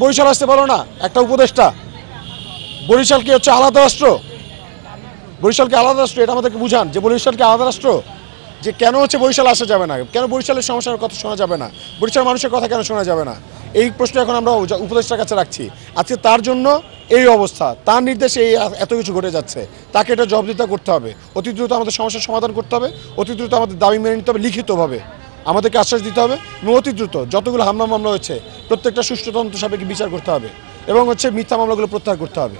বরিশাল আসতে পারো না একটা উপদেষ্টা বরিশাল কি হচ্ছে আলাদা রাষ্ট্র বরিশালকে আলাদা রাষ্ট্র এটা আমাদেরকে বুঝান যে বরিশালকে আলাদা রাষ্ট্র যে কেন হচ্ছে বরিশাল আসা যাবে না কেন বরিশালের সমস্যার কথা শোনা যাবে না বরিশাল মানুষের কথা কেন শোনা যাবে না এই প্রশ্ন এখন আমরা উপদেষ্টার কাছে রাখছি আজকে তার জন্য এই অবস্থা তার নির্দেশে এই এত কিছু ঘটে যাচ্ছে তাকে এটা জবাবদিহিতা করতে হবে অতি দ্রুত আমাদের সমস্যার সমাধান করতে হবে অতি দ্রুত আমাদের দাবি মেনে নিতে হবে লিখিতভাবে আমাদেরকে আশ্বাস দিতে হবে এবং অতি দ্রুত যতগুলো হামলা মামলা হয়েছে প্রত্যেকটা সুষ্ঠু তদন্ত সাপেক্ষে বিচার করতে হবে এবং হচ্ছে মিথ্যা মামলাগুলো প্রত্যাহার করতে হবে